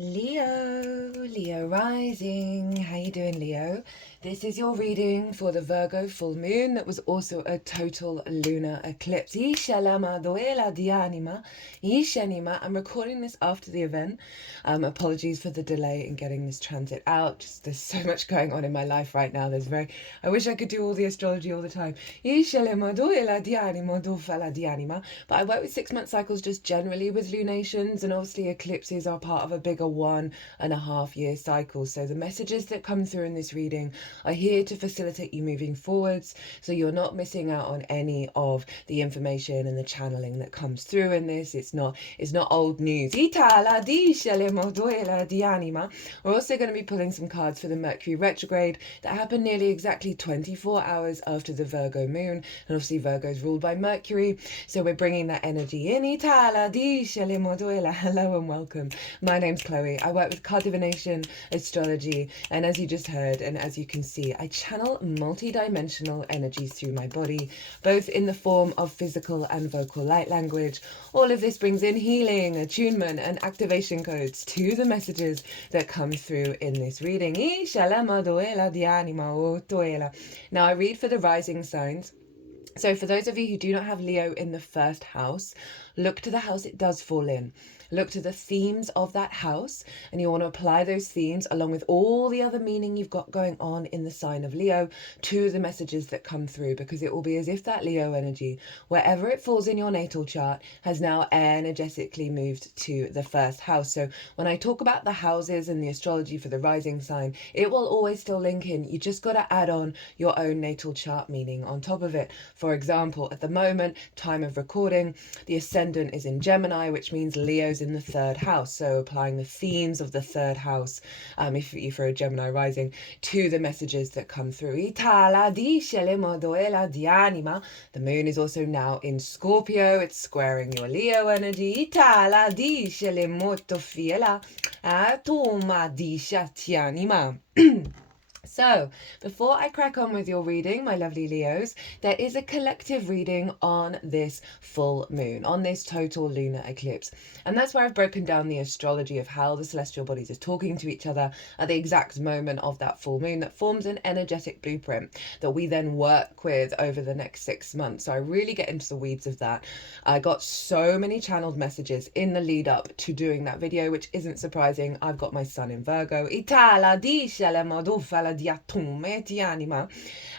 Leo rising. How you doing, Leo? This is your reading for the Virgo full moon that was also a total lunar eclipse. Ishalama doela dianima, ishanima. I'm recording this after the event. Apologies for the delay in getting this transit out. Just there's so much going on in my life right now. I wish I could do all the astrology all the time. Ishalama doela dianima dofala dianima. But I work with 6-month cycles just generally with lunations, and obviously eclipses are part of a bigger 1.5 year cycle. So the messages that come through in this reading are here to facilitate you moving forwards, so you're not missing out on any of the information and the channeling that comes through in this. It's not old news. We're also going to be pulling some cards for the Mercury retrograde that happened nearly exactly 24 hours after the Virgo moon, and obviously Virgo is ruled by Mercury, so we're bringing that energy in. Hello and welcome. My name's Chloe. I work with card divination, astrology, and as you just heard and as you can see, I channel multi-dimensional energies through my body, both in the form of physical and vocal light language. All of this brings in healing, attunement, and activation codes to the messages that come through in this reading. Now I read for the rising signs. So for those of you who do not have Leo in the first house, look to the house it does fall in. Look to the themes of that house, and you want to apply those themes along with all the other meaning you've got going on in the sign of Leo to the messages that come through, because it will be as if that Leo energy, wherever it falls in your natal chart, has now energetically moved to the first house. So when I talk about the houses and the astrology for the rising sign, it will always still link in. You just got to add on your own natal chart meaning on top of it. For example, at the moment, time of recording, the ascendant is in Gemini, which means Leo's in the third house. So applying the themes of the third house, if you're a Gemini rising, to the messages that come through. The moon is also now in Scorpio. It's squaring your Leo energy. So, before I crack on with your reading, my lovely Leos, there is a collective reading on this full moon, on this total lunar eclipse. And that's where I've broken down the astrology of how the celestial bodies are talking to each other at the exact moment of that full moon that forms an energetic blueprint that we then work with over the next 6 months. So I really get into the weeds of that. I got so many channeled messages in the lead up to doing that video, which isn't surprising. I've got my sun in Virgo.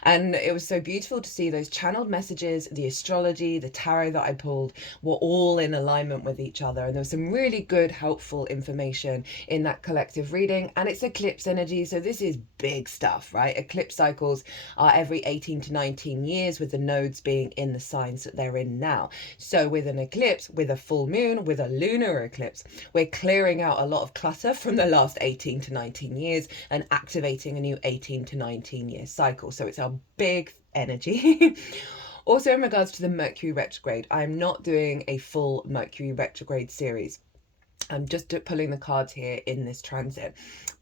And it was so beautiful to see those channeled messages, the astrology, the tarot that I pulled were all in alignment with each other, and there was some really good helpful information in that collective reading. And it's eclipse energy, so this is big stuff, right? Eclipse cycles are every 18 to 19 years, with the nodes being in the signs that they're in now. So with an eclipse, with a full moon, with a lunar eclipse, we're clearing out a lot of clutter from the last 18 to 19 years and activating a new 18 to 19 year cycle. So it's a big energy. Also, in regards to the Mercury retrograde, I'm not doing a full Mercury retrograde series. I'm just pulling the cards here in this transit.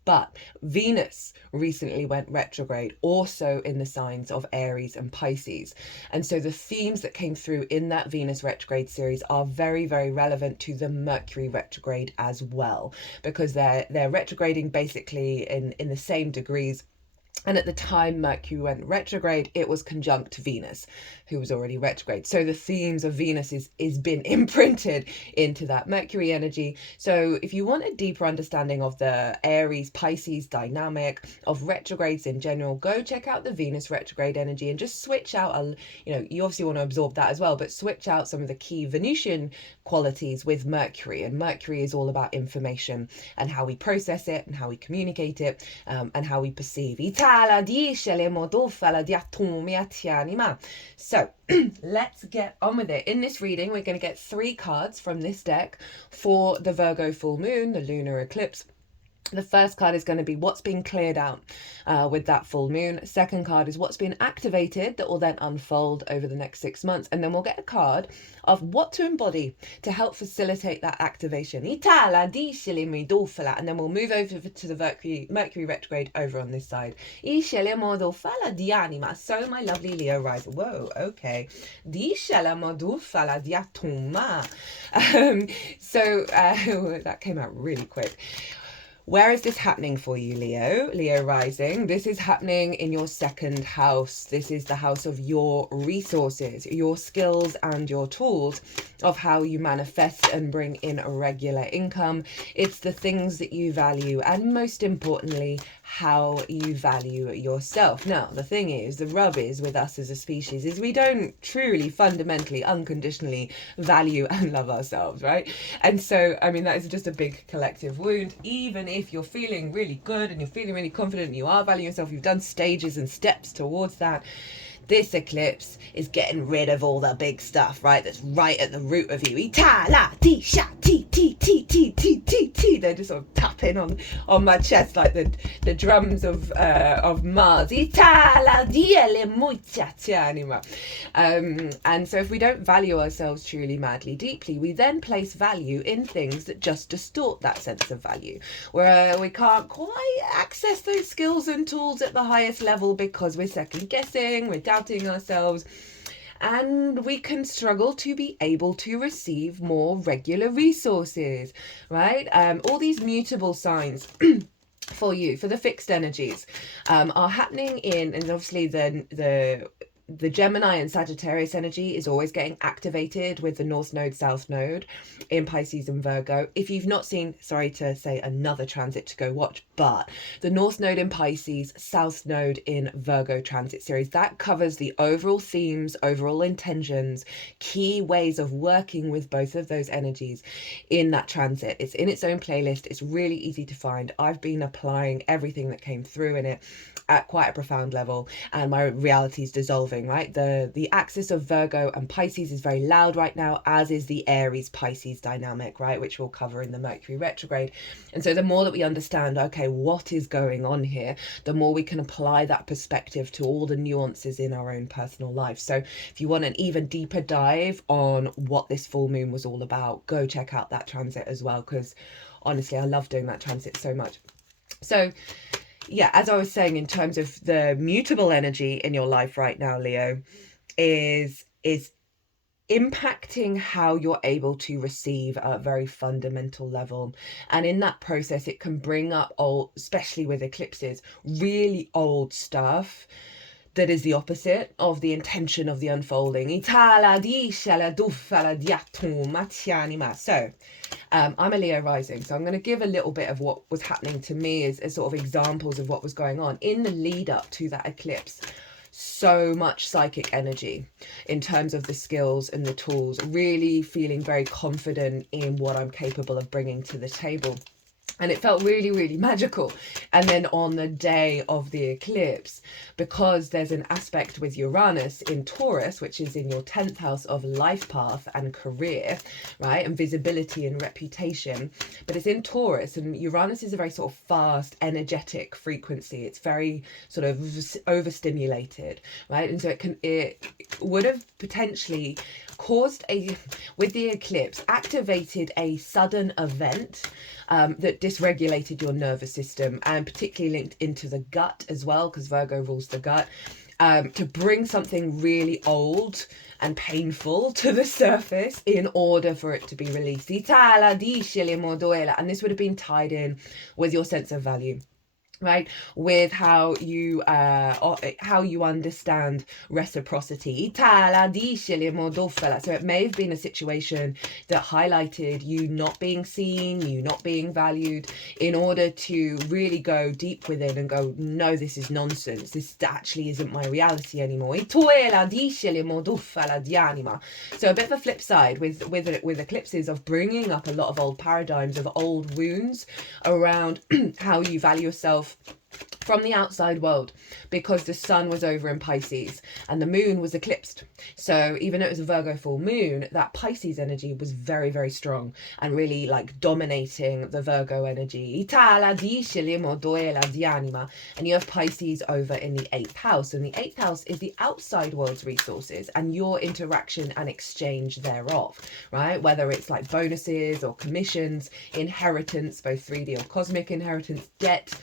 But Venus recently went retrograde, also in the signs of Aries and Pisces. And so the themes that came through in that Venus retrograde series are very, very relevant to the Mercury retrograde as well, because they're retrograding basically in the same degrees. And at the time Mercury went retrograde, it was conjunct Venus, who was already retrograde. So the themes of Venus is been imprinted into that Mercury energy. So if you want a deeper understanding of the Aries Pisces dynamic, of retrogrades in general, go check out the Venus retrograde energy and just switch out, you obviously want to absorb that as well, but switch out some of the key Venusian qualities with Mercury. And Mercury is all about information and how we process it and how we communicate it, and how we perceive it. So let's get on with it. In this reading, we're going to get 3 cards from this deck for the Virgo full moon, the lunar eclipse. The first card is going to be what's been cleared out with that full moon. Second card is what's been activated that will then unfold over the next 6 months. And then we'll get a card of what to embody to help facilitate that activation. And then we'll move over to the Mercury retrograde over on this side. So my lovely Leo rising. Whoa, okay. So that came out really quick. Where is this happening for you, Leo? Leo rising. This is happening in your second house. This is the house of your resources, your skills and your tools of how you manifest and bring in a regular income. It's the things that you value, and most importantly, how you value yourself. Now, the thing is, the rub is with us as a species is we don't truly, fundamentally, unconditionally value and love ourselves, right? And so, I mean, that is just a big collective wound. Even if you're feeling really good and you're feeling really confident and you are valuing yourself, you've done stages and steps towards that, this eclipse is getting rid of all the big stuff, right? That's right at the root of you. Ita la ti sha ti ti ti ti ti ti ti. They're just sort of tapping on my chest like the drums of Mars. Ita la diele muchacha anima. And so if we don't value ourselves truly, madly, deeply, we then place value in things that just distort that sense of value, where we can't quite access those skills and tools at the highest level because we're second guessing, we're doubting ourselves, and we can struggle to be able to receive more regular resources, right? All these mutable signs for you, for the fixed energies, are happening in, and obviously the Gemini and Sagittarius energy is always getting activated with the North Node, South Node in Pisces and Virgo. If you've not seen, sorry to say another transit to go watch, but the North Node in Pisces, South Node in Virgo transit series, that covers the overall themes, overall intentions, key ways of working with both of those energies in that transit. It's in its own playlist. It's really easy to find. I've been applying everything that came through in it at quite a profound level, and my reality is dissolving, right? The axis of Virgo and Pisces is very loud right now, as is the Aries Pisces dynamic, right, which we'll cover in the Mercury retrograde. And so the more that we understand, okay, what is going on here, the more we can apply that perspective to all the nuances in our own personal life. So if you want an even deeper dive on what this full moon was all about, go check out that transit as well, because honestly, I love doing that transit so much. So yeah, as I was saying, in terms of the mutable energy in your life right now, Leo, is impacting how you're able to receive at a very fundamental level. And in that process, it can bring up old, especially with eclipses, really old stuff that is the opposite of the intention of the unfolding. So I'm a Leo rising, so I'm going to give a little bit of what was happening to me as sort of examples of what was going on in the lead up to that eclipse. So much psychic energy in terms of the skills and the tools, really feeling very confident in what I'm capable of bringing to the table. And it felt really, really magical. And then on the day of the eclipse, because there's an aspect with Uranus in Taurus, which is in your 10th house of life path and career, right? And visibility and reputation. But it's in Taurus, and Uranus is a very sort of fast, energetic frequency. It's very sort of overstimulated, right? And so it would have potentially caused with the eclipse, activated a sudden event that dysregulated your nervous system, and particularly linked into the gut as well, because Virgo rules the gut, to bring something really old and painful to the surface in order for it to be released. And this would have been tied in with your sense of value, right, with how you understand reciprocity. So it may have been a situation that highlighted you not being seen, you not being valued, in order to really go deep within and go, no, this is nonsense, this actually isn't my reality anymore. So a bit of a flip side with eclipses of bringing up a lot of old paradigms, of old wounds around how you value yourself from the outside world, because the sun was over in Pisces and the moon was eclipsed. So even though it was a Virgo full moon, that Pisces energy was very, very strong and really like dominating the Virgo energy. And you have Pisces over in the 8th house, and the 8th house is the outside world's resources and your interaction and exchange thereof, right? Whether it's like bonuses or commissions, inheritance, both 3D or cosmic inheritance, debt,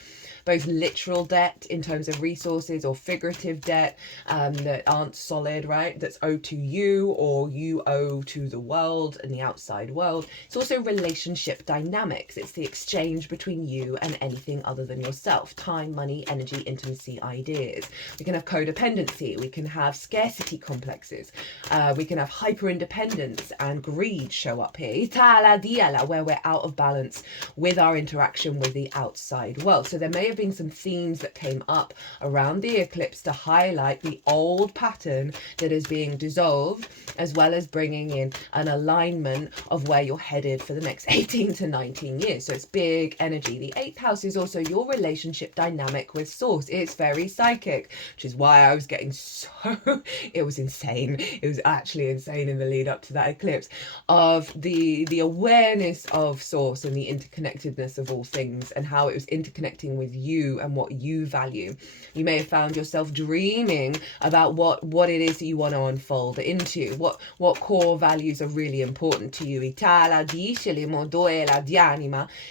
both literal debt in terms of resources or figurative debt that aren't solid, right? That's owed to you or you owe to the world and the outside world. It's also relationship dynamics. It's the exchange between you and anything other than yourself. Time, money, energy, intimacy, ideas. We can have codependency. We can have scarcity complexes. We can have hyper independence and greed show up here. Itala diala, where we're out of balance with our interaction with the outside world. So there may have been some themes that came up around the eclipse to highlight the old pattern that is being dissolved, as well as bringing in an alignment of where you're headed for the next 18 to 19 years. So it's big energy. The 8th house is also your relationship dynamic with source. It's very psychic, which is why I was getting so, it was insane. It was actually insane in the lead up to that eclipse, of the awareness of source and the interconnectedness of all things and how it was interconnecting with you and what you value. You may have found yourself dreaming about what it is that you want to unfold into, what core values are really important to you.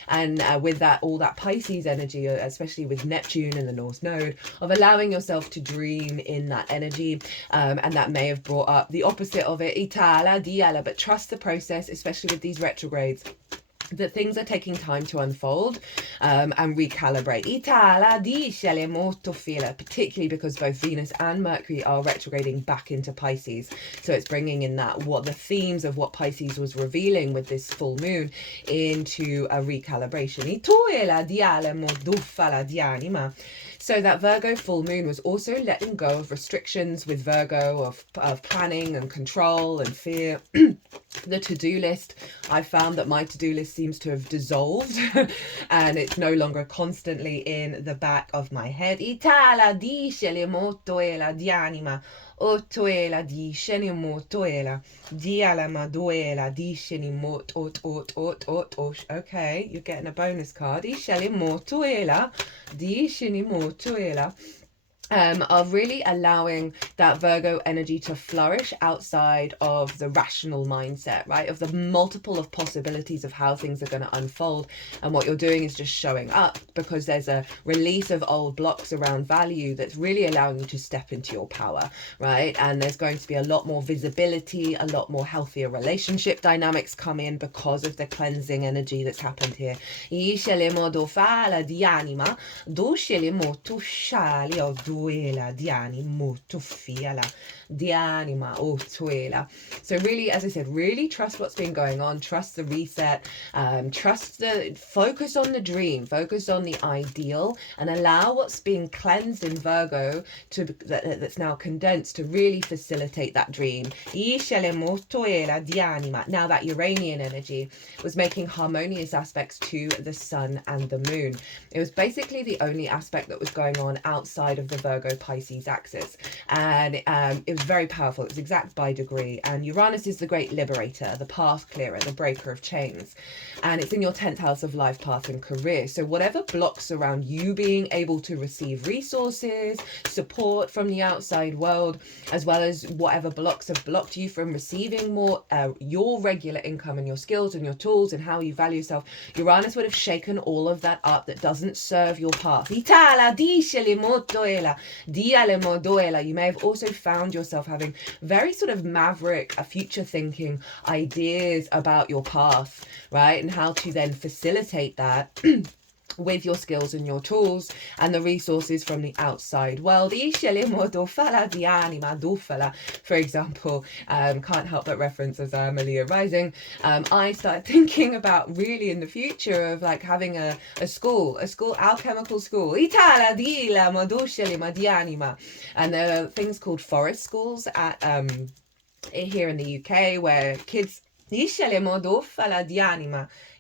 And with that, all that Pisces energy, especially with Neptune and the North Node, of allowing yourself to dream in that energy, and that may have brought up the opposite of it, Itala, Diala, but trust the process, especially with these retrogrades, that things are taking time to unfold and recalibrate. Itala dice molto fila, particularly because both Venus and Mercury are retrograding back into Pisces. So it's bringing in that, what the themes of what Pisces was revealing with this full moon into a recalibration. Itoela diale modufala dianima. So that Virgo full moon was also letting go of restrictions with Virgo, of planning and control and fear. The to-do list, I found that my to-do list seems to have dissolved and it's no longer constantly in the back of my head. Itala dice le motoela di anima. Otoela dice ni motoela. Diala madoela dice ni mot ot. Okay, you're getting a bonus card. Dice le motoela. Dice ni motoela. Of really allowing that Virgo energy to flourish outside of the rational mindset, right? Of the multiple of possibilities of how things are going to unfold. And what you're doing is just showing up, because there's a release of old blocks around value that's really allowing you to step into your power, right? And there's going to be a lot more visibility, a lot more healthier relationship dynamics come in because of the cleansing energy that's happened here. Di animo to fiala, di anima o tuela. So really, as I said, really trust what's been going on, trust the reset, focus on the dream, focus on the ideal, and allow what's being cleansed in Virgo that's now condensed to really facilitate that dream. Now that Uranian energy was making harmonious aspects to the sun and the moon. It was basically the only aspect that was going on outside of the Virgo Pisces axis, and it was very powerful. It was exact by degree, and Uranus is the great liberator, the path clearer, the breaker of chains, and it's in your 10th house of life path and career. So whatever blocks around you being able to receive resources, support from the outside world, as well as whatever blocks have blocked you from receiving more your regular income and your skills and your tools and how you value yourself, Uranus would have shaken all of that up that doesn't serve your path. You may have also found yourself having very sort of maverick, future thinking ideas about your path, right? And how to then facilitate that with your skills and your tools and the resources from the outside world. For example, can't help but reference, as I'm a Leo rising, I started thinking about really in the future of like having a school, alchemical school. And there are things called forest schools at here in the UK where kids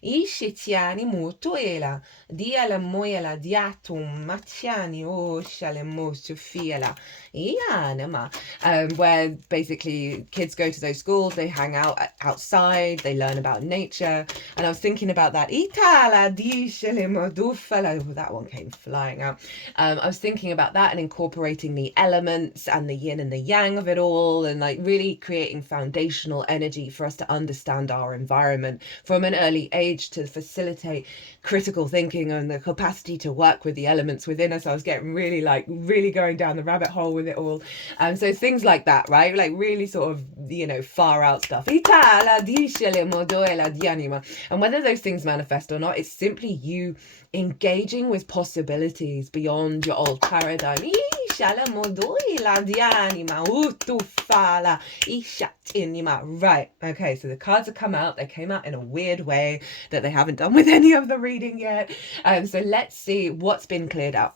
Ishitiani mutuela, diala moela diatum matiani o shalemosufiela, yanema. Where basically kids go to those schools, they hang out outside, they learn about nature. And I was thinking about that. Itala di shalemodufala. That one came flying out. I was thinking about that and incorporating the elements and the yin and the yang of it all, and like really creating foundational energy for us to understand our environment from an early age, stage to facilitate critical thinking and the capacity to work with the elements within us. I was getting really going down the rabbit hole with it all. So things like that, right? Like really sort of, far out stuff. And whether those things manifest or not, it's simply you engaging with possibilities beyond your old paradigm. Right, okay, so the cards have come out. They came out in a weird way that they haven't done with any of the reading yet. So let's see what's been cleared out.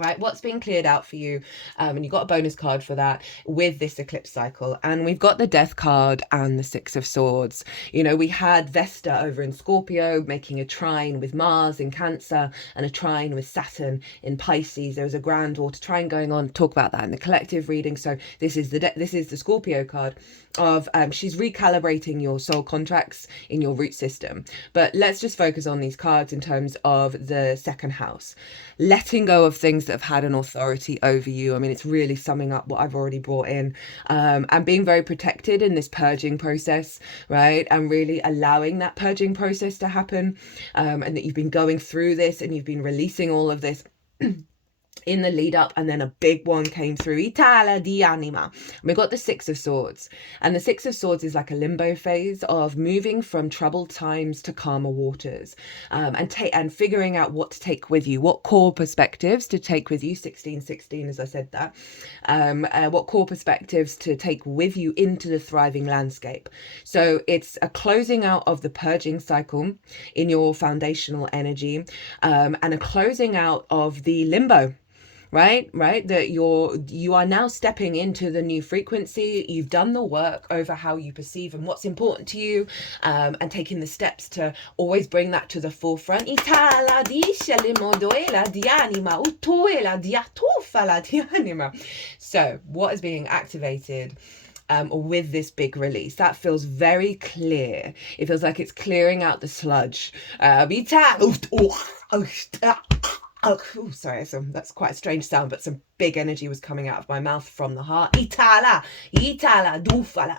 Right, what's been cleared out for you, and you got a bonus card for that with this eclipse cycle. And we've got the Death card and the Six of Swords. We had Vesta over in Scorpio making a trine with Mars in Cancer and a trine with Saturn in Pisces. There was a granddaughter trine going on. Talk about that in the collective reading. So this is the Scorpio card of she's recalibrating your soul contracts in your root system. But let's just focus on these cards in terms of the second house, letting go of things that have had an authority over you. I mean, it's really summing up what I've already brought in, and being very protected in this purging process, right? And really allowing that purging process to happen, and that you've been going through this and you've been releasing all of this in the lead up, and then a big one came through. Itala di anima. We got the Six of Swords, and the Six of Swords is like a limbo phase of moving from troubled times to calmer waters, and figuring out what to take with you, what core perspectives to take with you. 1616, as I said that, what core perspectives to take with you into the thriving landscape. So it's a closing out of the purging cycle in your foundational energy, and a closing out of the limbo. Right, that you are now stepping into the new frequency. You've done the work over how you perceive and what's important to you, and taking the steps to always bring that to the forefront. So what is being activated with this big release? That feels very clear. It feels like it's clearing out the sludge. Oh, sorry, that's quite a strange sound, but some big energy was coming out of my mouth from the heart. Itala, dufala.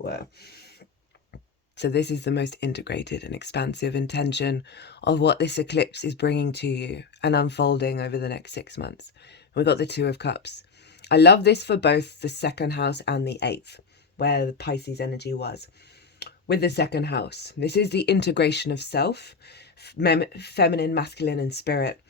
Well, so this is the most integrated and expansive intention of what this eclipse is bringing to you and unfolding over the next 6 months. We've got the Two of Cups. I love this for both the second house and the 8th, where the Pisces energy was. With the second house, this is the integration of self, feminine, masculine, and spirit,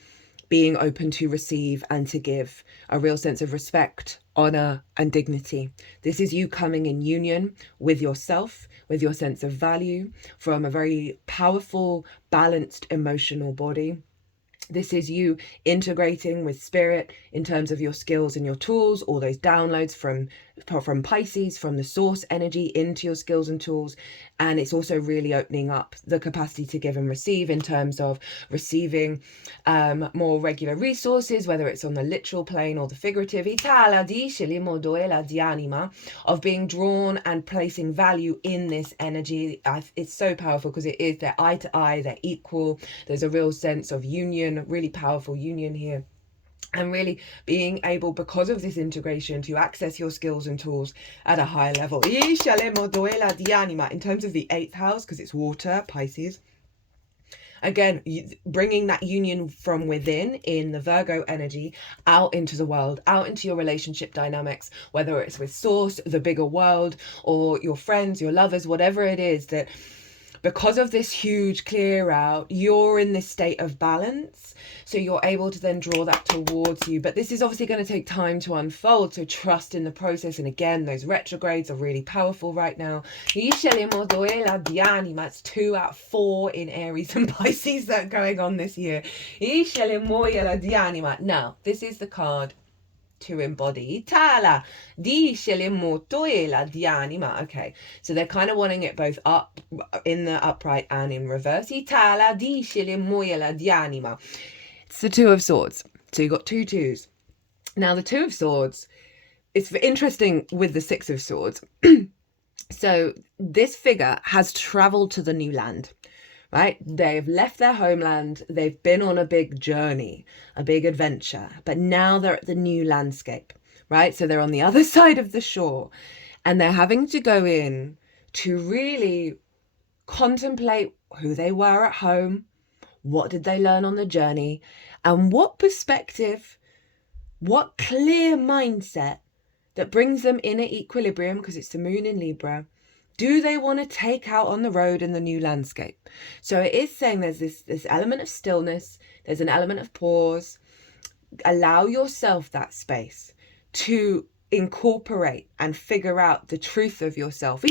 being open to receive and to give, a real sense of respect, honor, and dignity. This is you coming in union with yourself, with your sense of value, from a very powerful, balanced, emotional body. This is you integrating with spirit in terms of your skills and your tools, all those downloads from Pisces, from the source energy into your skills and tools. And it's also really opening up the capacity to give and receive in terms of receiving more regular resources, whether it's on the literal plane or the figurative, of being drawn and placing value in this energy. It's so powerful because it is, they're eye to eye, they're equal. There's a real sense of union, really powerful union here. And really being able, because of this integration, to access your skills and tools at a higher level. In terms of the 8th house, because it's water, Pisces. Again, bringing that union from within in the Virgo energy out into the world, out into your relationship dynamics, whether it's with source, the bigger world, or your friends, your lovers, whatever it is, that because of this huge clear out, you're in this state of balance. So you're able to then draw that towards you. But this is obviously going to take time to unfold. So trust in the process. And again, those retrogrades are really powerful right now. It's 2 out of 4 in Aries and Pisces that are going on this year. Now, this is the card to embody. Okay, so they're kind of wanting it both up in the upright and in reverse. It's the Two of Swords. So you've got 2 twos. Now the Two of Swords, it's interesting with the Six of Swords. So this figure has traveled to the new land, right? They've left their homeland. They've been on a big journey, a big adventure, but now they're at the new landscape, right? So they're on the other side of the shore, and they're having to go in to really contemplate who they were at home, what did they learn on the journey, and what perspective, what clear mindset that brings them in at equilibrium, because it's the moon in Libra, do they want to take out on the road in the new landscape? So it is saying there's this element of stillness, there's an element of pause. Allow yourself that space to incorporate and figure out the truth of yourself.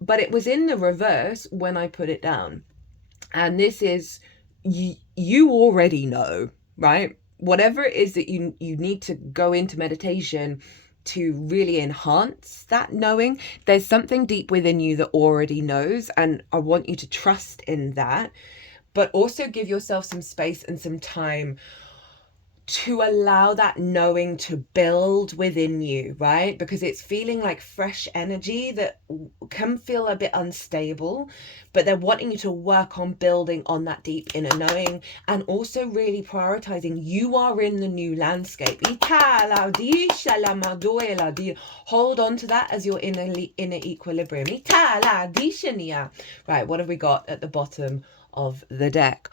But it was in the reverse when I put it down. And this is, you already know, right? Whatever it is that you need to go into meditation to really enhance that knowing, there's something deep within you that already knows, and I want you to trust in that, but also give yourself some space and some time to allow that knowing to build within you, right? Because it's feeling like fresh energy that can feel a bit unstable, but they're wanting you to work on building on that deep inner knowing, and also really prioritizing you are in the new landscape. Hold on to that as your inner equilibrium. Right, what have we got at the bottom of the deck?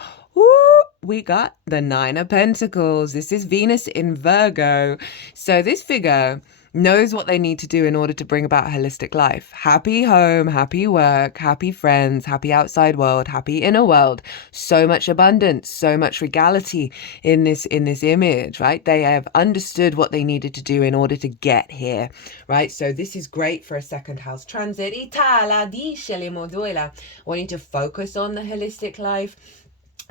We got the Nine of Pentacles. This is Venus in Virgo. So this figure knows what they need to do in order to bring about a holistic life. Happy home, happy work, happy friends, happy outside world, happy inner world. So much abundance, so much regality in this image, right? They have understood what they needed to do in order to get here, right? So this is great for a second house transit. I want you to focus on the holistic life.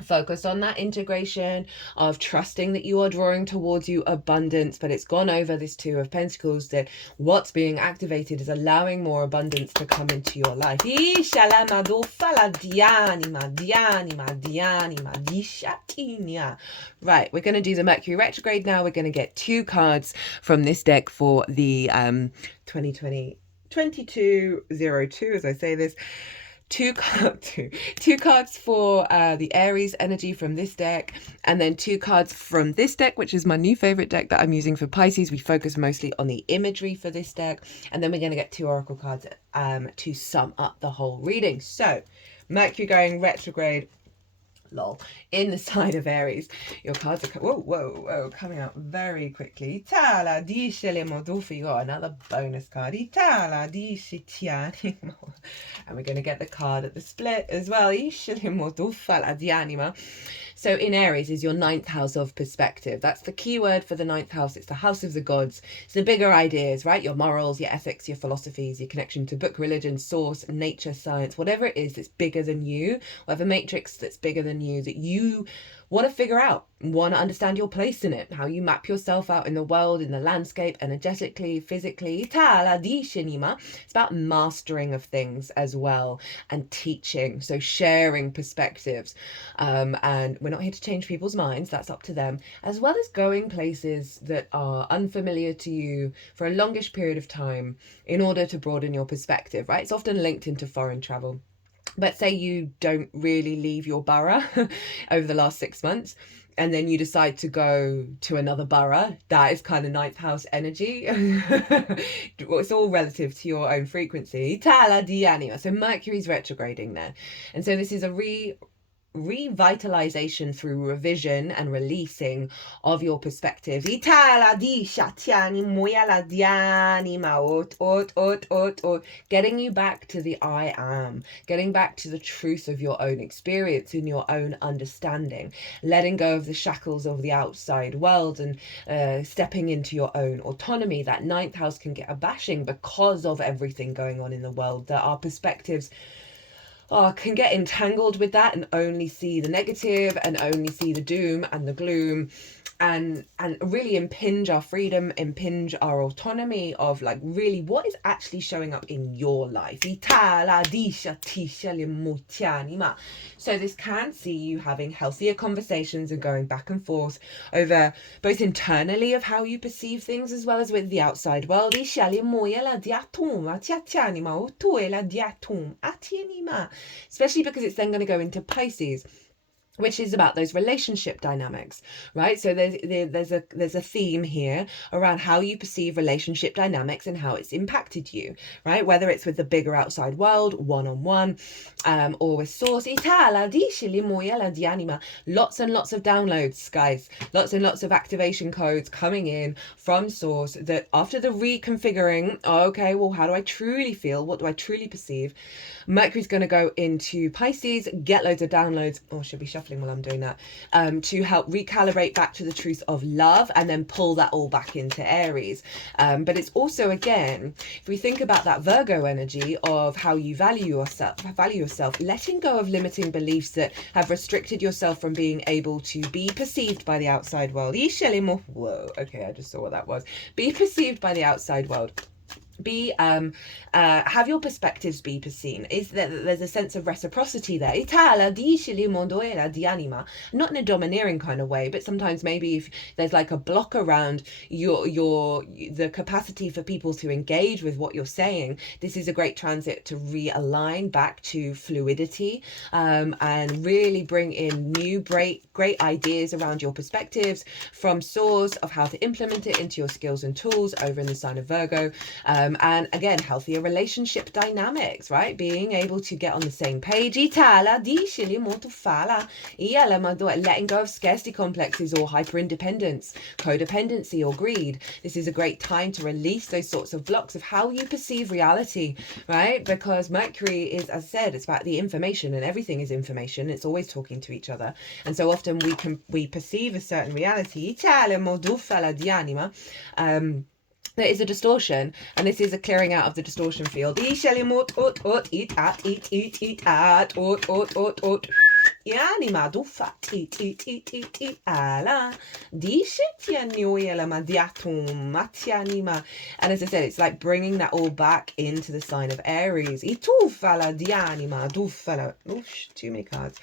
Focus on that integration of trusting that you are drawing towards you abundance, but it's gone over this Two of Pentacles that what's being activated is allowing more abundance to come into your life. Right, we're going to do the Mercury retrograde now. We're going to get 2 cards from this deck for the 2202, as I say this. Two cards for the Aries energy from this deck, and then 2 cards from this deck, which is my new favorite deck that I'm using for Pisces. We focus mostly on the imagery for this deck, and then we're going to get 2 oracle cards to sum up the whole reading. So Mercury going retrograde, in the sign of Aries. Your cards are coming out very quickly. And another bonus card. And we're going to get the card at the split as well. So in Aries is your 9th house of perspective. That's the key word for the 9th house. It's the house of the gods. It's the bigger ideas, right? Your morals, your ethics, your philosophies, your connection to book, religion, source, nature, science, whatever it is that's bigger than you, whatever matrix that's bigger than you, that you want to figure out, want to understand your place in it, how you map yourself out in the world, in the landscape, energetically, physically. It's about mastering of things as well, and teaching, so sharing perspectives. And we're not here to change people's minds, that's up to them, as well as going places that are unfamiliar to you for a longish period of time in order to broaden your perspective, right? It's often linked into foreign travel. But say you don't really leave your borough over the last 6 months, and then you decide to go to another borough. That is kind of 9th house energy. It's all relative to your own frequency. So Mercury's retrograding there. And so this is a revitalization through revision and releasing of your perspective. Getting you back to the I am, getting back to the truth of your own experience and your own understanding, letting go of the shackles of the outside world and stepping into your own autonomy. That 9th house can get a bashing because of everything going on in the world, that our perspectives can get entangled with that and only see the negative and only see the doom and the gloom. and really impinge our freedom, impinge our autonomy of like really what is actually showing up in your life. So this can see you having healthier conversations and going back and forth over both internally of how you perceive things as well as with the outside world. Especially because it's then going to go into Pisces, which is about those relationship dynamics, right? So there's a theme here around how you perceive relationship dynamics and how it's impacted you, right? Whether it's with the bigger outside world, one-on-one, or with source. Lots and lots of downloads, guys. Lots and lots of activation codes coming in from source that after the reconfiguring, okay, well, how do I truly feel? What do I truly perceive? Mercury's going to go into Pisces, get loads of downloads, or should be shuffling while I'm doing that, to help recalibrate back to the truth of love and then pull that all back into Aries. But it's also, again, if we think about that Virgo energy of how you value yourself, letting go of limiting beliefs that have restricted yourself from being able to be perceived by the outside world. Whoa, okay, I just saw what that was. Be perceived by the outside world. Have your perspectives be perceived. Is that there's a sense of reciprocity there, not in a domineering kind of way, but sometimes maybe if there's like a block around the capacity for people to engage with what you're saying, this is a great transit to realign back to fluidity, and really bring in new great ideas around your perspectives from source of how to implement it into your skills and tools over in the sign of Virgo. And again, healthier relationship dynamics, right? Being able to get on the same page. Letting go of scarcity complexes or hyper independence, codependency or greed. This is a great time to release those sorts of blocks of how you perceive reality, right? Because Mercury is, as I said, it's about the information, and everything is information. It's always talking to each other. And so often we perceive a certain reality. There is a distortion, and this is a clearing out of the distortion field. And as I said, it's like bringing that all back into the sign of Aries. Too many cards.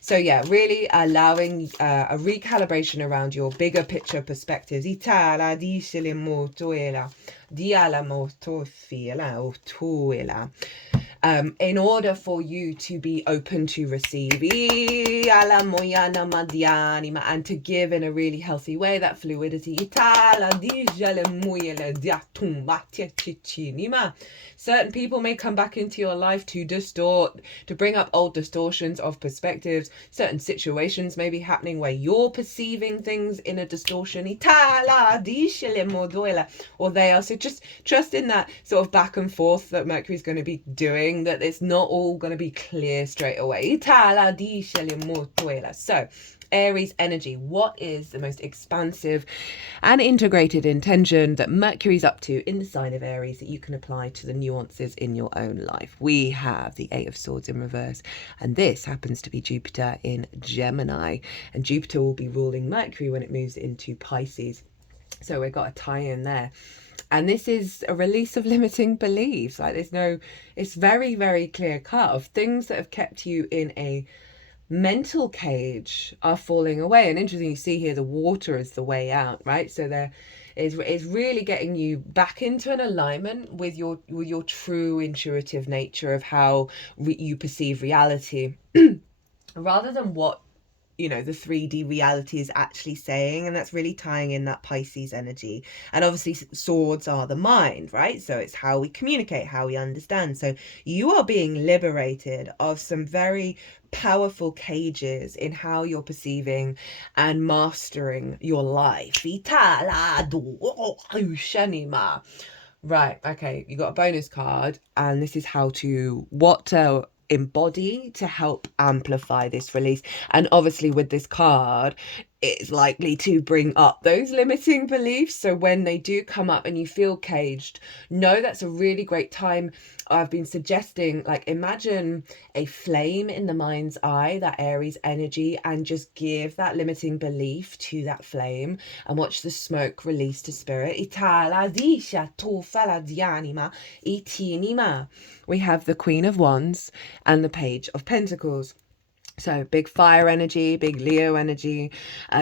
So yeah, really allowing a recalibration around your bigger picture perspectives. In order for you to be open to receive and to give in a really healthy way, that fluidity. Certain people may come back into your life to distort, to bring up old distortions of perspectives. Certain situations may be happening where you're perceiving things in a distortion. Or they are. So just trust in that sort of back and forth that Mercury's going to be doing, that it's not all going to be clear straight away. So Aries energy, what is the most expansive and integrated intention that Mercury's up to in the sign of Aries that you can apply to the nuances in your own life? We have the Eight of Swords in reverse, and this happens to be Jupiter in Gemini, and Jupiter will be ruling Mercury when it moves into Pisces. So we've got a tie-in there. And this is a release of limiting beliefs. Like it's very, very clear cut of things that have kept you in a mental cage are falling away. And interesting, you see here the water is the way out, right? So there is really getting you back into an alignment with your true intuitive nature of how you perceive reality, rather than what the 3D reality is actually saying. And that's really tying in that Pisces energy. And obviously swords are the mind, right? So it's how we communicate, how we understand. So you are being liberated of some very powerful cages in how you're perceiving and mastering your life. Right, okay, you got a bonus card, and this is what to embody to help amplify this release. And obviously with this card, it's likely to bring up those limiting beliefs. So when they do come up and you feel caged, no, that's a really great time. I've been suggesting, like, imagine a flame in the mind's eye, that Aries energy, and just give that limiting belief to that flame and watch the smoke release to spirit. We have the Queen of Wands and the Page of Pentacles. So big fire energy, big Leo energy.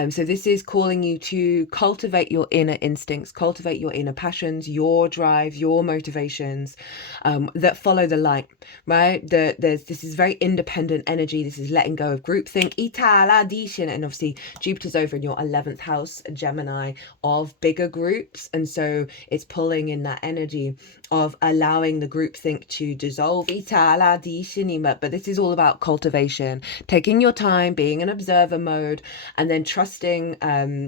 So this is calling you to cultivate your inner instincts, cultivate your inner passions, your drive, your motivations that follow the light, right? This is very independent energy. This is letting go of groupthink, and obviously Jupiter's over in your 11th house, Gemini, of bigger groups. And so it's pulling in that energy of allowing the groupthink to dissolve. But this is all about cultivation, taking your time, being in observer mode, and then trusting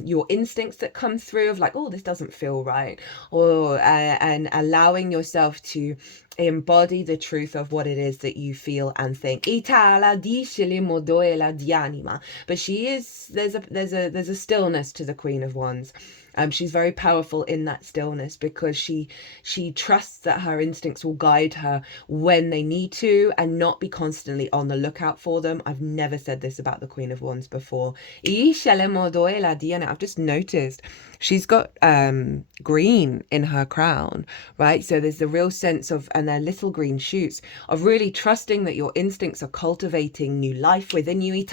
your instincts that come through of like, oh, this doesn't feel right, or and allowing yourself to embody the truth of what it is that you feel and think. But there's a stillness to the Queen of Wands. She's very powerful in that stillness because she trusts that her instincts will guide her when they need to and not be constantly on the lookout for them. I've never said this about the Queen of Wands before. I've just noticed she's got green in her crown, right? So there's the real sense of, and they're little green shoots, of really trusting that your instincts are cultivating new life within you, in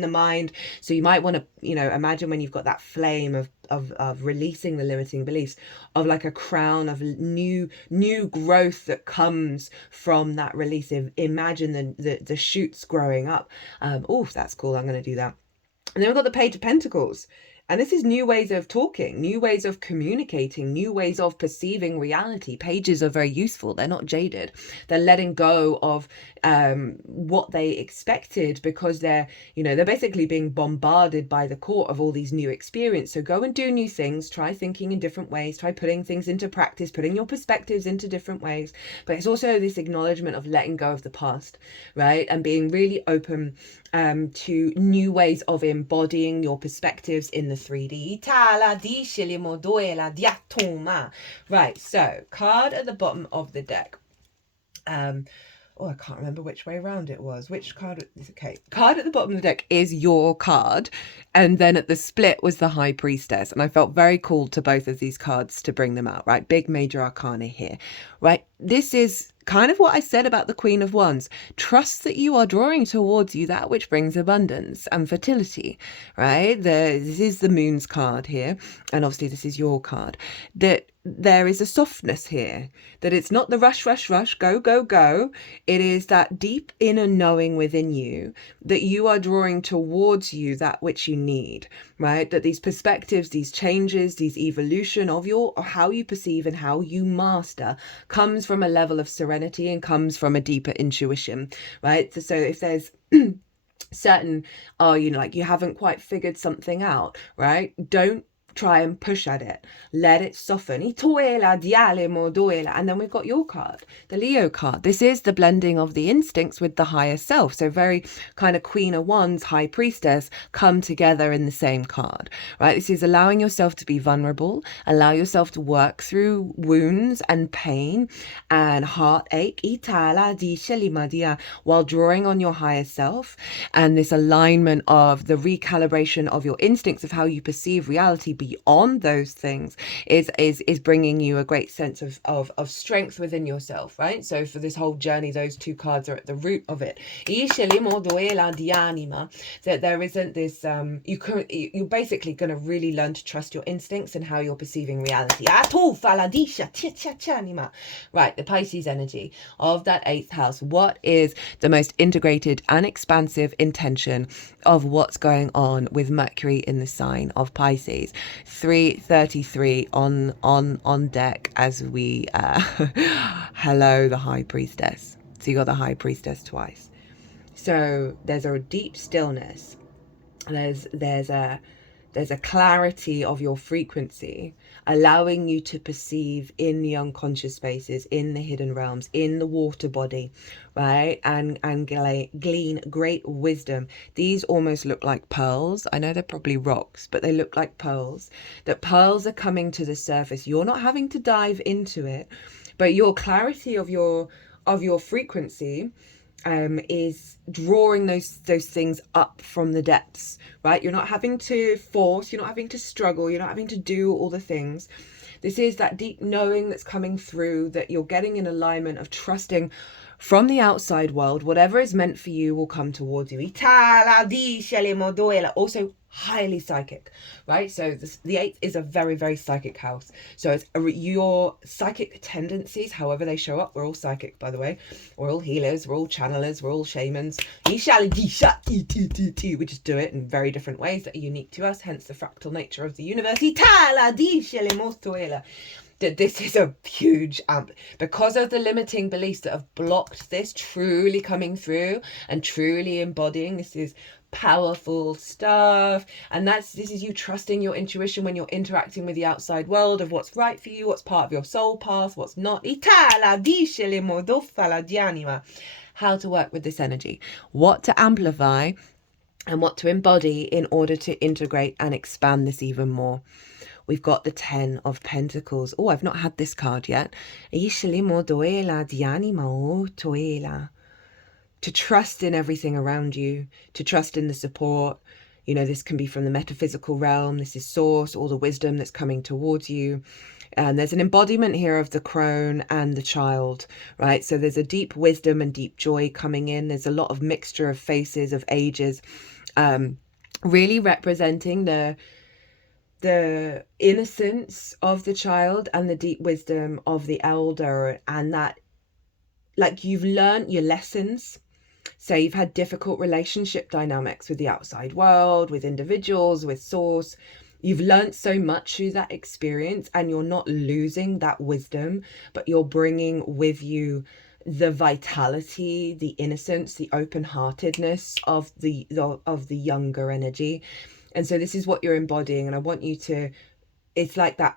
the mind. So you might want to, imagine when you've got that flame of releasing the limiting beliefs, of like a crown of new growth that comes from that release. Imagine the shoots growing up. Oh, that's cool. I'm going to do that. And then we've got the Page of Pentacles. And this is new ways of talking, new ways of communicating, new ways of perceiving reality. Pages are very useful. They're not jaded. They're letting go of what they expected because they're basically being bombarded by the court of all these new experiences. So go and do new things. Try thinking in different ways. Try putting things into practice, putting your perspectives into different ways. But it's also this acknowledgement of letting go of the past, right? And being really open to new ways of embodying your perspectives in the 3D. Right, so card at the bottom of the deck. I can't remember which way around it was. Which card? Okay, card at the bottom of the deck is your card, and then at the split was the High Priestess. And I felt very called to both of these cards to bring them out, right? Big major arcana here, right? This is kind of what I said about the Queen of Wands. Trust that you are drawing towards you that which brings abundance and fertility, right? This is the Moon's card here, and obviously this is your card. That there is a softness here, that it's not the rush, go, go, go. It is that deep inner knowing within you that you are drawing towards you that which you need, right? That these perspectives, these changes, these evolution of how you perceive and how you master comes from a level of serenity and comes from a deeper intuition, right? So if there's certain, like you haven't quite figured something out, right? Don't try and push at it. Let it soften. And then we've got your card, the Leo card. This is the blending of the instincts with the higher self. So very kind of Queen of Wands, High Priestess come together in the same card, right? This is allowing yourself to be vulnerable, allow yourself to work through wounds and pain and heartache while drawing on your higher self, and this alignment of the recalibration of your instincts of how you perceive reality beyond those things is bringing you a great sense of strength within yourself, right? So for this whole journey, those two cards are at the root of it. That there isn't this you're basically going to really learn to trust your instincts and how you're perceiving reality. Right, the Pisces energy of that 8th house. What is the most integrated and expansive intention of what's going on with Mercury in the sign of Pisces? 333 on deck as we hello the High Priestess. So you got the High Priestess twice. So there's a deep stillness. There's a There's a clarity of your frequency, allowing you to perceive in the unconscious spaces, in the hidden realms, in the water body, right? And glean great wisdom. These almost look like pearls. I know they're probably rocks, but they look like pearls. That pearls are coming to the surface. You're not having to dive into it, but your clarity of your frequency is drawing those things up from the depths, right? You're not having to force, you're not having to struggle, you're not having to do all the things. This is that deep knowing that's coming through, that you're getting in alignment of trusting from the outside world, whatever is meant for you will come towards you. Also highly psychic, right? So the 8th is a very, very psychic house. So it's your psychic tendencies, however they show up. We're all psychic, by the way. We're all healers, we're all channelers, we're all shamans. We just do it in very different ways that are unique to us, hence the fractal nature of the universe. That this is a huge amp because of the limiting beliefs that have blocked this truly coming through and truly embodying. This is powerful stuff, and this is you trusting your intuition when you're interacting with the outside world of what's right for you, what's part of your soul path, what's not. How to work with this energy, what to amplify and what to embody in order to integrate and expand this even more. We've got the 10 of Pentacles. Oh, I've not had this card yet. To trust in everything around you, to trust in the support. You know, this can be from the metaphysical realm. This is source, all the wisdom that's coming towards you. And there's an embodiment here of the crone and the child, right? So there's a deep wisdom and deep joy coming in. There's a lot of mixture of faces, of ages, really representing the innocence of the child and the deep wisdom of the elder, and that like you've learned your lessons. So you've had difficult relationship dynamics with the outside world, with individuals, with source. You've learned so much through that experience, and you're not losing that wisdom, but you're bringing with you the vitality, the innocence, the open-heartedness of the younger energy. And so this is what you're embodying, and I want you to, it's like that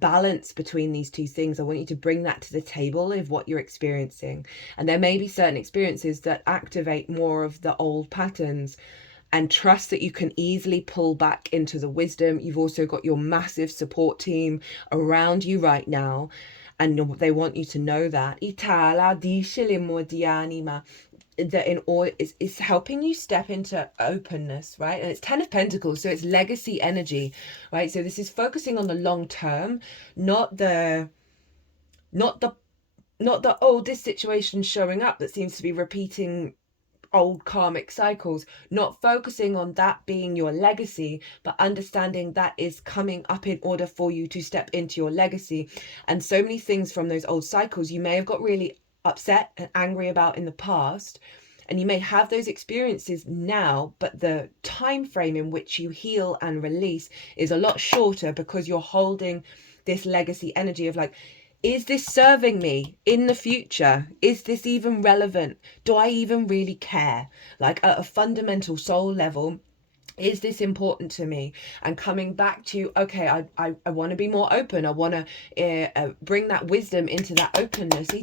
balance between these two things. I want you to bring that to the table of what you're experiencing. And there may be certain experiences that activate more of the old patterns, and trust that you can easily pull back into the wisdom. You've also got your massive support team around you right now, and they want you to know that. That in all is helping you step into openness, right? And it's 10 of Pentacles, so it's legacy energy, right? So this is focusing on the long term, not the this situation showing up that seems to be repeating old karmic cycles, not focusing on that being your legacy, but understanding that is coming up in order for you to step into your legacy. And so many things from those old cycles you may have got really upset and angry about in the past, and you may have those experiences now, but the time frame in which you heal and release is a lot shorter because you're holding this legacy energy of like, is this serving me in the future? Is this even relevant? Do I even really care? Like at a fundamental soul level, is this important to me? And coming back to, okay, I want to be more open. I want to bring that wisdom into that openness. This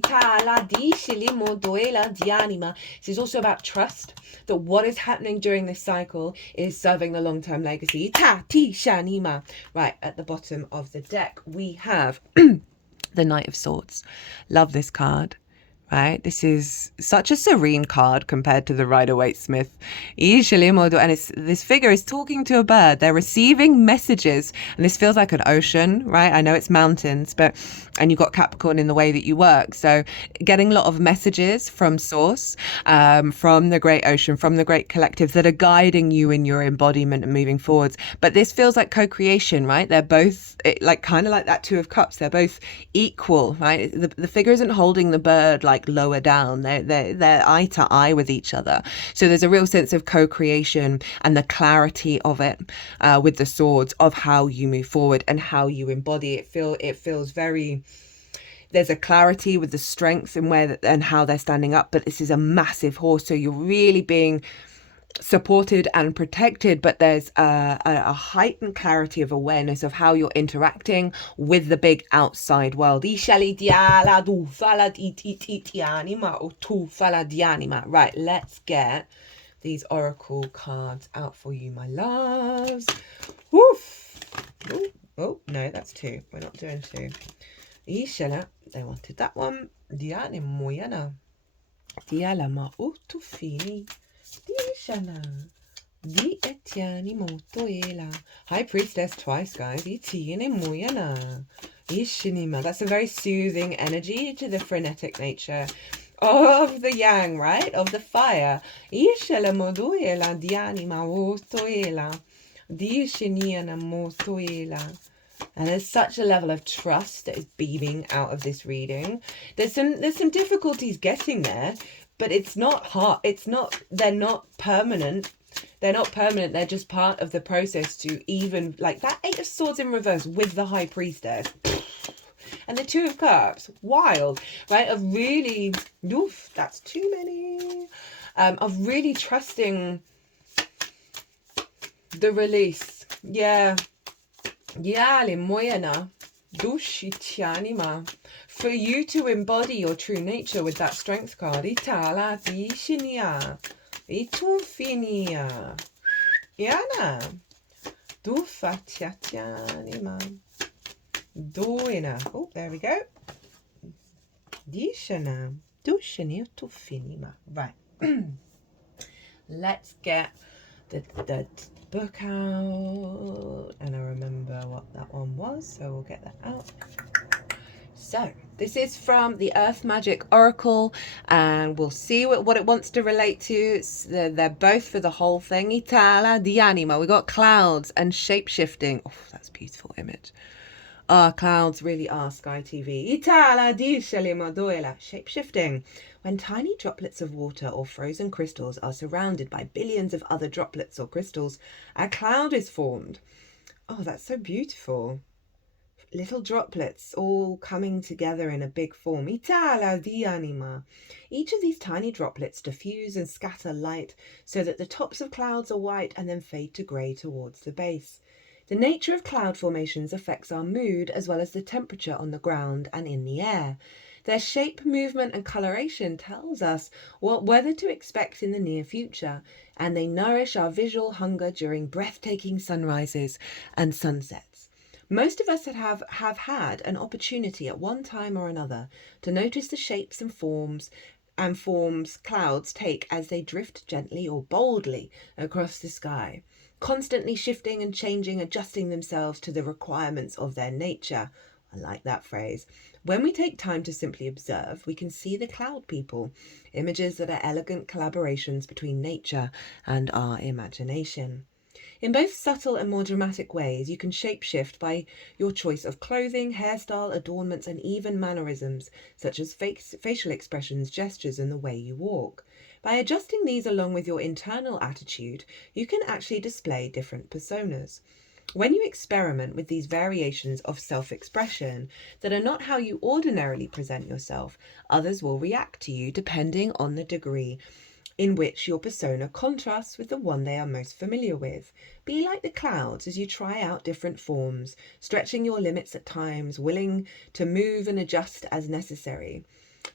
is also about trust, that what is happening during this cycle is serving the long-term legacy. Right, at the bottom of the deck, we have the Knight of Swords. Love this card. Right, this is such a serene card compared to the Rider-Waite-Smith. And this figure is talking to a bird. They're receiving messages, and this feels like an ocean, right? I know it's mountains, and you've got Capricorn in the way that you work. So getting a lot of messages from source, from the great ocean, from the great collective that are guiding you in your embodiment and moving forwards. But this feels like co-creation, right? They're both kind of like that Two of Cups. They're both equal, right? The figure isn't holding the bird like lower down. They're eye to eye with each other. So there's a real sense of co-creation and the clarity of it with the swords of how you move forward and how you embody it. It feels very, there's a clarity with the strength and how they're standing up, but this is a massive horse. So you're really being supported and protected, but there's a heightened clarity of awareness of how you're interacting with the big outside world. Right, let's get these oracle cards out for you, my loves. Woof. Ooh. Oh, no, that's two. We're not doing two. They wanted that one. Diani moyana. Diala ma utufini. Diishana. Di etiani motoela. High Priestess twice, guys. Itiene moyana. Ishinima. That's a very soothing energy to the frenetic nature of the yang, right? Of the fire. Ishela modoela. Diani ma motoela. Diishiniana motoela. And there's such a level of trust that is beaming out of this reading. There's some difficulties getting there, but it's not hard. They're not permanent. They're not permanent. They're just part of the process to even, like that Eight of Swords in reverse with the High Priestess. And the Two of Cups. Wild, right? Of really, oof, that's too many. Of really trusting the release. Yeah. Yali moyana, dushitianima. For you to embody your true nature with that strength card. Itala tishinia. Itufinia. Yana. Dufatiatianima. Doina. Oh, there we go. Dishana. Dushania tufinima. Right. Let's get the book out, and I remember what that one was, so we'll get that out. So this is from the Earth Magic Oracle, and we'll see what it wants to relate to. They're both for the whole thing. Itala di anima. We got clouds and shapeshifting. Oh, that's a beautiful image. Clouds really are Sky TV. Itala di shalimadoela. Shapeshifting. When tiny droplets of water or frozen crystals are surrounded by billions of other droplets or crystals, a cloud is formed. Oh, that's so beautiful. Little droplets all coming together in a big form. Itala di anima. Each of these tiny droplets diffuse and scatter light so that the tops of clouds are white and then fade to grey towards the base. The nature of cloud formations affects our mood as well as the temperature on the ground and in the air. Their shape, movement and coloration tells us what weather to expect in the near future, and they nourish our visual hunger during breathtaking sunrises and sunsets. Most of us have had an opportunity at one time or another to notice the shapes and forms clouds take as they drift gently or boldly across the sky, constantly shifting and changing, adjusting themselves to the requirements of their nature. I like that phrase. When we take time to simply observe, we can see the cloud people, images that are elegant collaborations between nature and our imagination. In both subtle and more dramatic ways, you can shapeshift by your choice of clothing, hairstyle, adornments, and even mannerisms, such as facial expressions, gestures, and the way you walk. By adjusting these along with your internal attitude, you can actually display different personas. When you experiment with these variations of self-expression that are not how you ordinarily present yourself, others will react to you depending on the degree in which your persona contrasts with the one they are most familiar with. Be like the clouds as you try out different forms, stretching your limits at times, willing to move and adjust as necessary.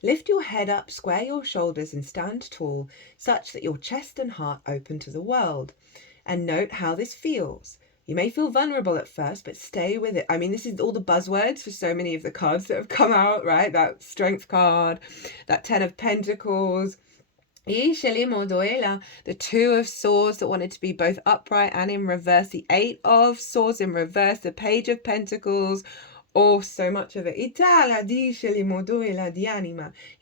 Lift your head up, square your shoulders and stand tall, such that your chest and heart open to the world. And note how this feels. You may feel vulnerable at first, but stay with it. I mean, this is all the buzzwords for so many of the cards that have come out, right? That Strength card, that Ten of Pentacles, the Two of Swords that wanted to be both upright and in reverse, the Eight of Swords in reverse, the Page of Pentacles. Oh, so much of it. You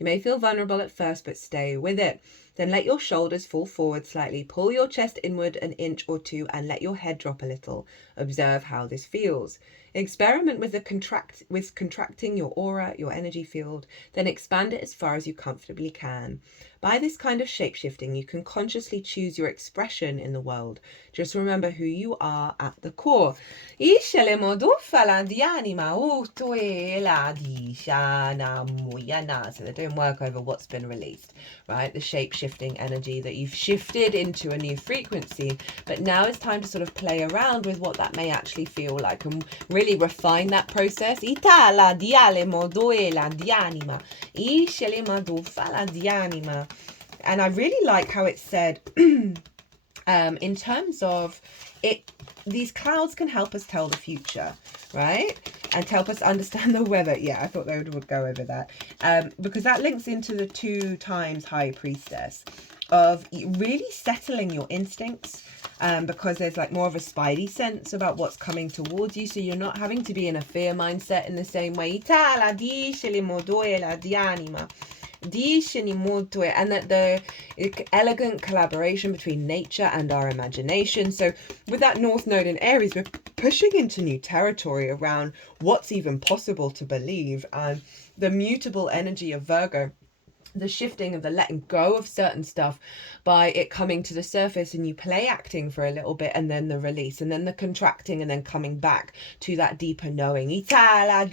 may feel vulnerable at first, but stay with it. Then let your shoulders fall forward slightly. Pull your chest inward an inch or two and let your head drop a little. Observe how this feels. Experiment with contracting your aura, your energy field, then expand it as far as you comfortably can. By this kind of shape-shifting, you can consciously choose your expression in the world. Just remember who you are at the core. So they they're doing work over what's been released, right? The shape-shifting energy that you've shifted into a new frequency. But now it's time to sort of play around with what that may actually feel like and really refine that process. And I really like how it said, in terms of it, these clouds can help us tell the future, right? And help us understand the weather. Yeah, I thought they would go over that. Because that links into the 2 times High Priestess of really settling your instincts. Because there's like more of a spidey sense about what's coming towards you. So you're not having to be in a fear mindset in the same way. And that the elegant collaboration between nature and our imagination. So with that North Node in Aries, we're pushing into new territory around what's even possible to believe. And the mutable energy of Virgo, the shifting of the letting go of certain stuff by it coming to the surface, and you play acting for a little bit, and then the release, and then the contracting, and then coming back to that deeper knowing. Yeah,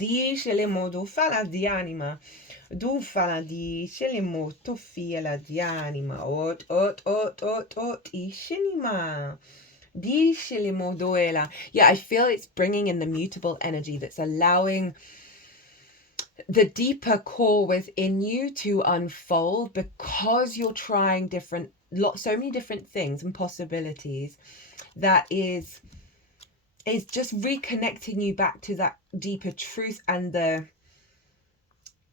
I feel it's bringing in the mutable energy that's allowing the deeper core within you to unfold, because you're trying so many different things and possibilities. That is just reconnecting you back to that deeper truth, and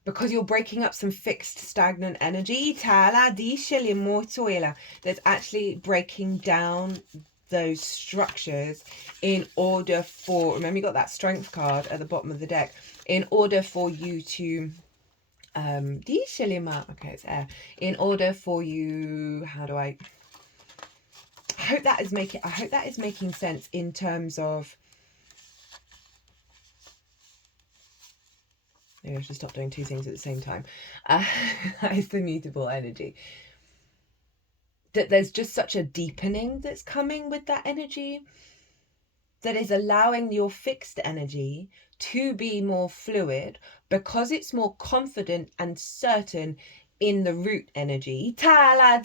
because you're breaking up some fixed stagnant energy that's actually breaking down those structures in order for, remember you got that strength card at the bottom of the deck, in order for you to okay, it's air. In order for you, I hope that is making sense in terms of, maybe I should stop doing 2 things at the same time. That is the mutable energy. That there's just such a deepening that's coming with that energy that is allowing your fixed energy to be more fluid, because it's more confident and certain in the root energy. I'm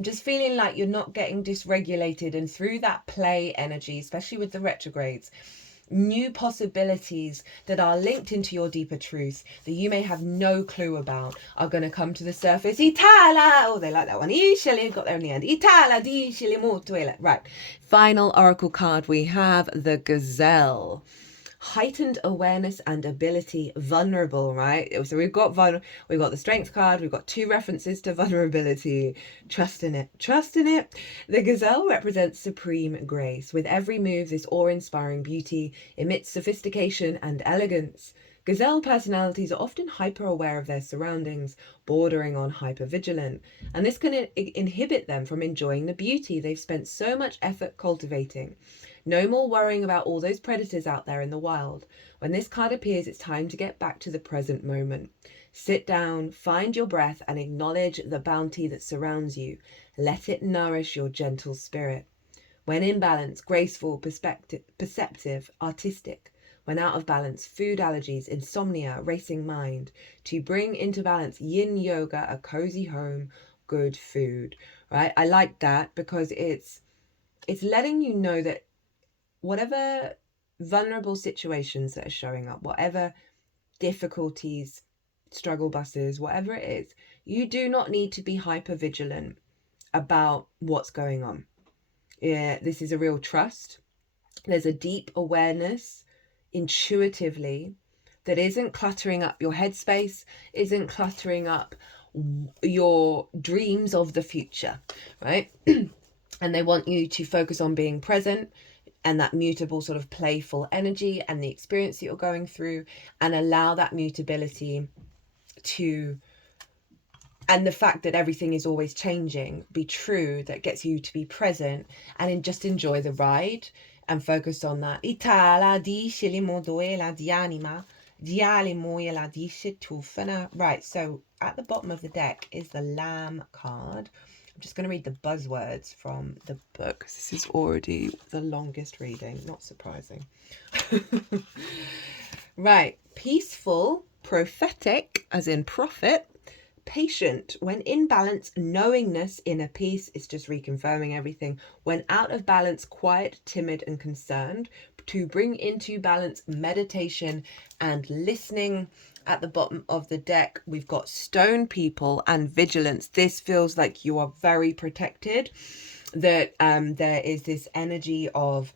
just feeling like you're not getting dysregulated, and through that play energy, especially with the retrogrades, new possibilities that are linked into your deeper truth that you may have no clue about are going to come to the surface. Oh, they like that one. Got there in the end. Right. Final oracle card, we have the Gazelle. Heightened awareness and ability, vulnerable, right? So we've got the strength card, we've got 2 references to vulnerability. Trust in it. The Gazelle represents supreme grace. With every move, this awe-inspiring beauty emits sophistication and elegance. Gazelle personalities are often hyper-aware of their surroundings, bordering on hyper-vigilant, and this can inhibit them from enjoying the beauty they've spent so much effort cultivating. No more worrying about all those predators out there in the wild. When this card appears, it's time to get back to the present moment. Sit down, find your breath, and acknowledge the bounty that surrounds you. Let it nourish your gentle spirit. When in balance, graceful, perceptive, artistic. When out of balance, food allergies, insomnia, racing mind. To bring into balance, yin yoga, a cozy home, good food. Right? I like that because it's letting you know that whatever vulnerable situations that are showing up, whatever difficulties, struggle buses, whatever it is, you do not need to be hyper vigilant about what's going on. Yeah, this is a real trust. There's a deep awareness intuitively that isn't cluttering up your headspace, isn't cluttering up your dreams of the future, right? And they want you to focus on being present and that mutable sort of playful energy and the experience that you're going through, and allow that mutability to, and the fact that everything is always changing, be true. That gets you to be present and just enjoy the ride. and focus on that. Itala dice limodoela dianima, dialimoela dice tufana. Right, so at the bottom of the deck is the Lamb card. I'm just going to read the buzzwords from the book. This is already the longest reading, not surprising. Right, peaceful, prophetic, as in prophet, patient, when in balance, knowingness, inner peace, it's just reconfirming everything. When out of balance, quiet, timid, and concerned. To bring into balance, meditation and listening. At the bottom of the deck, we've got stone people and vigilance. This feels like you are very protected, that there is this energy of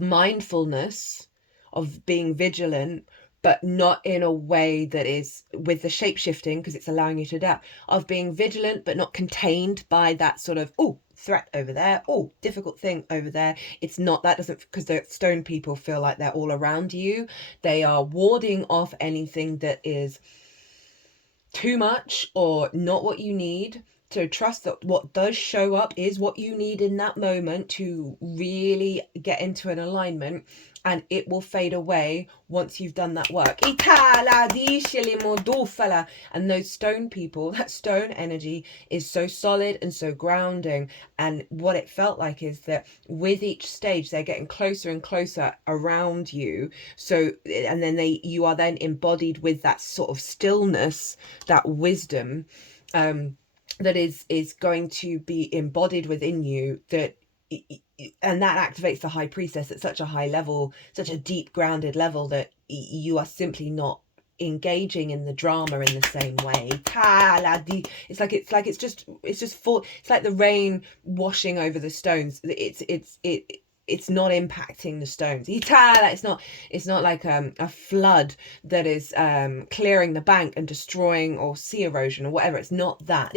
mindfulness, of being vigilant, but not in a way that is with the shape shifting, because it's allowing you to adapt, of being vigilant but not contained by that sort of threat over there, difficult thing over there. It's not, that doesn't, because the stone people feel like they're all around you. They are warding off anything that is too much or not what you need. So trust that what does show up is what you need in that moment to really get into an alignment, and it will fade away once you've done that work. And those stone people, that stone energy is so solid and so grounding. And what it felt like is that with each stage, they're getting closer and closer around you. So, and then you are then embodied with that sort of stillness, that wisdom, that is going to be embodied within you, and that activates the high priestess at such a high level, such a deep grounded level, that you are simply not engaging in the drama in the same way. It's like the rain washing over the stones. It's not impacting the stones. It's not like a flood that is clearing the bank and destroying, or sea erosion or whatever. It's not that.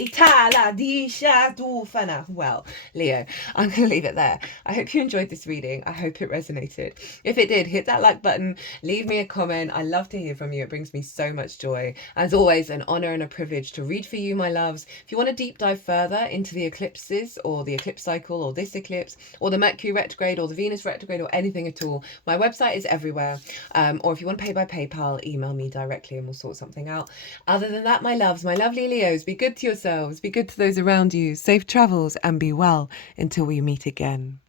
Well, Leo, I'm going to leave it there. I hope you enjoyed this reading. I hope it resonated. If it did, hit that like button, leave me a comment. I love to hear from you. It brings me so much joy. As always, an honor and a privilege to read for you, my loves. If you want to deep dive further into the eclipses, or the eclipse cycle, or this eclipse, or the Mercury retrograde, or the Venus retrograde, or anything at all, my website is everywhere. Or if you want to pay by PayPal, email me directly and we'll sort something out. Other than that, my loves, my lovely Leos, be good to yourselves, be good to those around you, safe travels, and be well until we meet again.